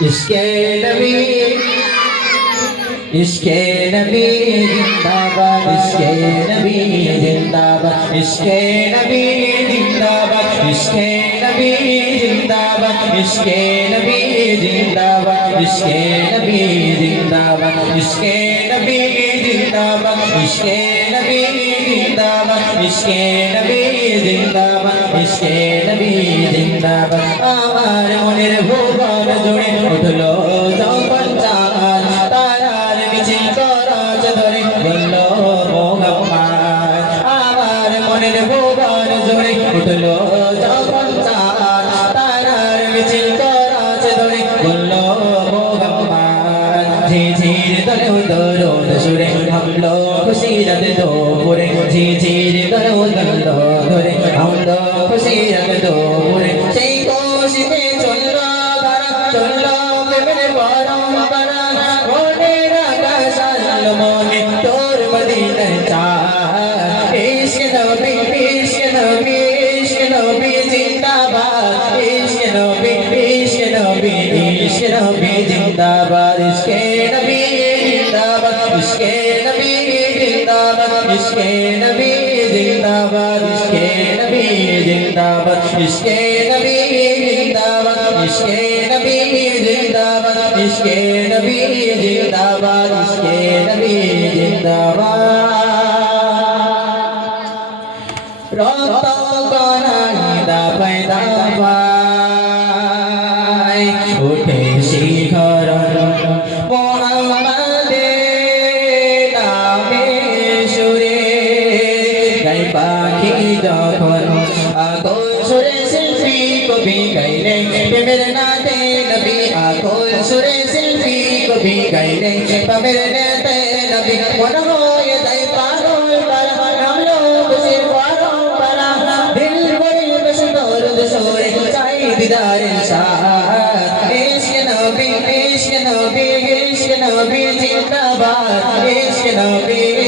ഇഷ്കേ നബി উঠল যখন চাঁদ, তারার মিছিল করাজ ধরে বলল মোহাম্মদ ঝিঝির দলে দরুন সুরে হামলো খুশি রাত দোপুরে ঝিঝির দলে দল ഇഷ്കെ നബി ജിന്ദാബാദ് ഇഷ്കെ നബി ജിന്ദാബാദ് ഇഷ്കെ നബി ജിന്ദാബാദ് ഇഷ്കെ നബി ജിന്ദാബാദ് ഇഷ്കെ നബി ജിന്ദാബാദ് ഇഷ്കെ നബി ജിന്ദാബാദ് ഇഷ്കെ നബി ജിന്ദാബാദ് ഇഷ്കെ നബി ജിന്ദാബാദ് ഇഷ്കെ നബി ജിന്ദാബാദ് পাখি যখন আকুল সুরে শিল্পী কবি গাইলে, প্রেমের নাতে নবী আকুল সুরে শিল্পী কবি গাইলে, প্রেমের নাতে নবী মন হয়ে পাগল পারা দিদার শাহ ইশক নবী ইশক নবী ইশক নবী, জিন্দাবাদ। ইশক নবী